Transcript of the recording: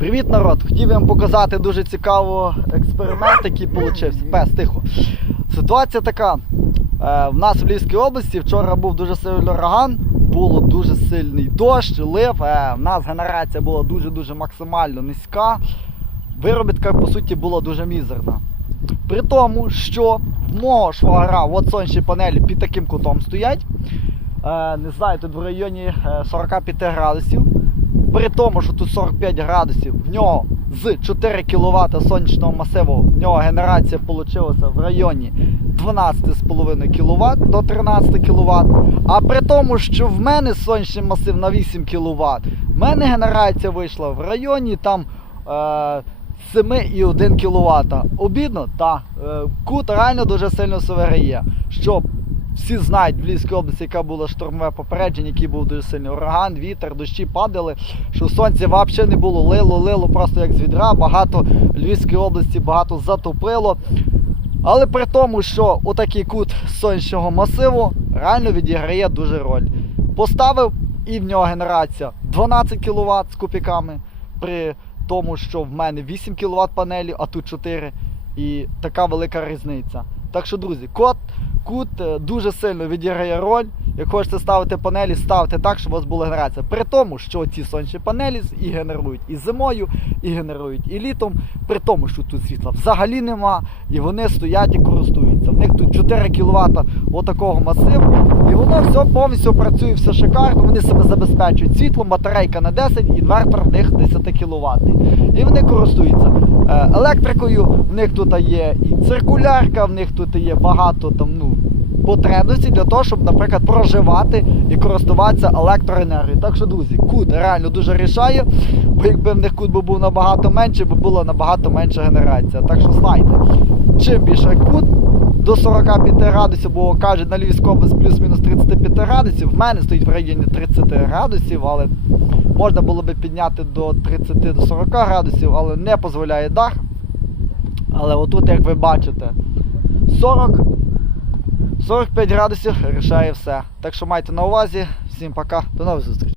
Привіт, народ! Хотів вам показати дуже цікавий експеримент, який вийшов. Пес, тихо. Ситуація така. Е, в нас в Львівській області вчора був дуже сильний ураган, було дуже сильний дощ, лив. Е, в нас генерація була дуже-дуже максимально низька. Виробітка, по суті, була дуже мізерна. При тому, що в мого швагра от сонячні панелі під таким кутом стоять. Е, не знаю, тут в районі е, 45 градусів. При тому, що тут 45 градусів, в нього з 4 кВт сонячного масиву, в нього генерація вийшла в районі 12,5 кВт до 13 кВт. А при тому, що в мене сонячний масив на 8 кВт, в мене генерація вийшла в районі там. Е, 7,1 кВт. Обідно? Так. Е, Кут реально дуже сильно суверає. Що всі знають в Львівській області, яка була штормове попередження, який був дуже сильний ураган, вітер, дощі падали, що сонця взагалі не було, лило, лило просто як з відра, багато в Львівській області багато затопило. Але при тому, що отакий кут сонячного масиву реально відіграє дуже роль. Поставив і в нього генерація 12 кВт з копійками при тому, що в мене 8 кВт панелі, а тут 4. І така велика різниця. Так що, друзі, кот, кут е, дуже сильно відіграє роль. Як хочете ставити панелі, ставте так, щоб у вас була генерація. При тому, що ці сонячні панелі і генерують і зимою, і генерують і літом. При тому, що тут світла взагалі нема, і вони стоять і користуються. В них тут 4 кВт отакого масиву, і воно все повністю працює, все шикарно. Вони себе забезпечують світлом, батарейка на 10, інвертор в них 10 кВт. І вони користуються е, електрикою. В них тут є і циркулярка, в них тут є багато там, ну потребності для того, щоб, наприклад, проживати і користуватися електроенергією. Так що, друзі, кут реально дуже рішає, бо якби в них кут був набагато менше, бо була набагато менша генерація. Так що знайте, чим більше кут до 45 градусів, бо кажуть на Львівську область плюс-мінус 35 градусів, в мене стоїть в районі 30 градусів, але можна було би підняти до 30 до 40 градусів, але не дозволяє дах. Але отут, як ви бачите, 40 45 градусів рішає все. Так що майте на увазі. Всім пока, до нових зустрічей.